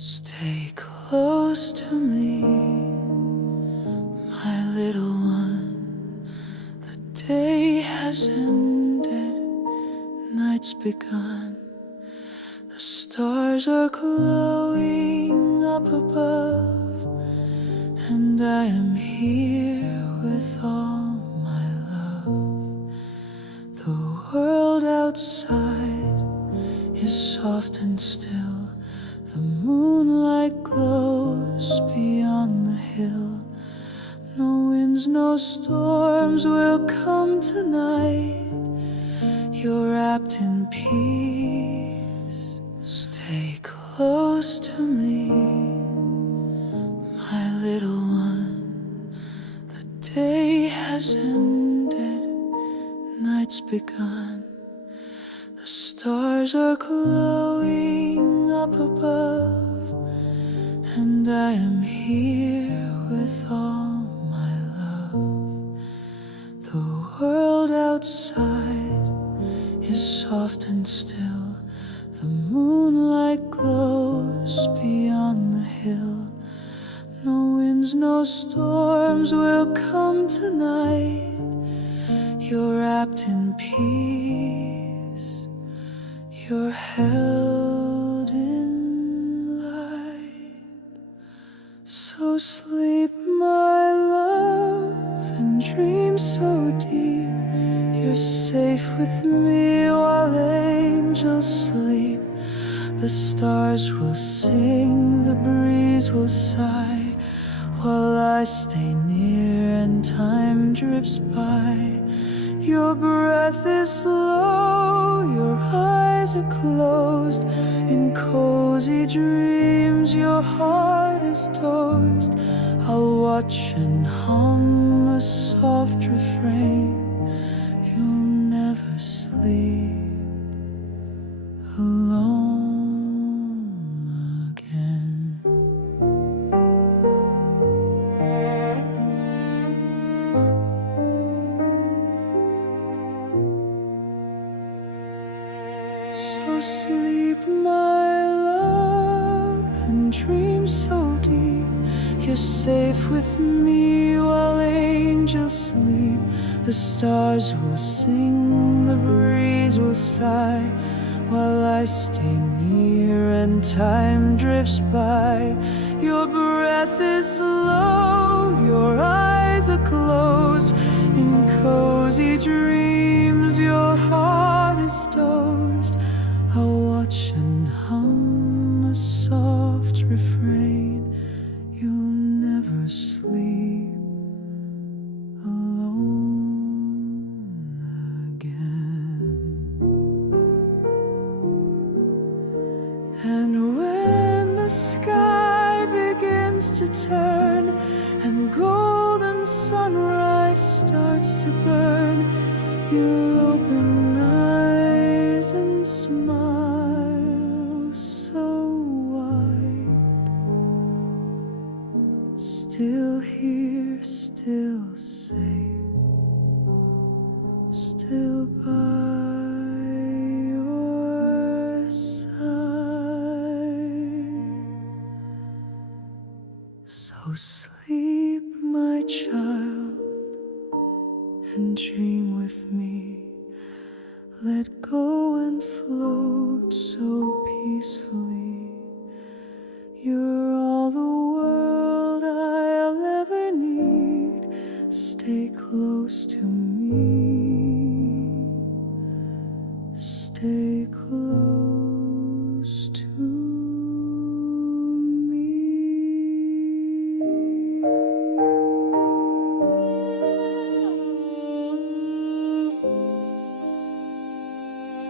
Stay close to me, my little one. The day has ended, night's begun. The stars are glowing up above, and I am here with all my love. The world outside is soft and still. The moonlight glows beyond the hill. No winds, no storms will come tonight. You're wrapped in peace. Stay close to me, my little one. The day has ended, night's begun. The stars are glowing up above, and I am here with all my love. The world outside is soft and still. The moonlight glows beyond the hill. No winds, no storms will come tonight. You're wrapped in peace. You're held in light. So sleep, my love, and dream so deep. You're safe with me while angels sleep. The stars will sing, the breeze will sigh, while I stay near and time drips by. Your breath is slow, your eyes are closed. In cozy dreams your heart is toast. I'll watch and hum a soft refrain. You'll never sleep alone again. So sleep, my love, and dream so deep. You're safe with me while angels sleep. The stars will sing, the breeze will sigh, while I stay near and time drifts by. Your breath is low, your eyes are closed. In cozy dreams your heart is dozed. I'll watch and hum a soft refrain. You'll never sleep alone again. And when the sky begins to turn and golden sunrise starts to burn, you'll open eyes and smile so wide. Still here, still safe, still by your side. So sleep, my child, and dream with me. Let go and float so peacefully. You're all the world I'll ever need. Stay close to me. Stay close.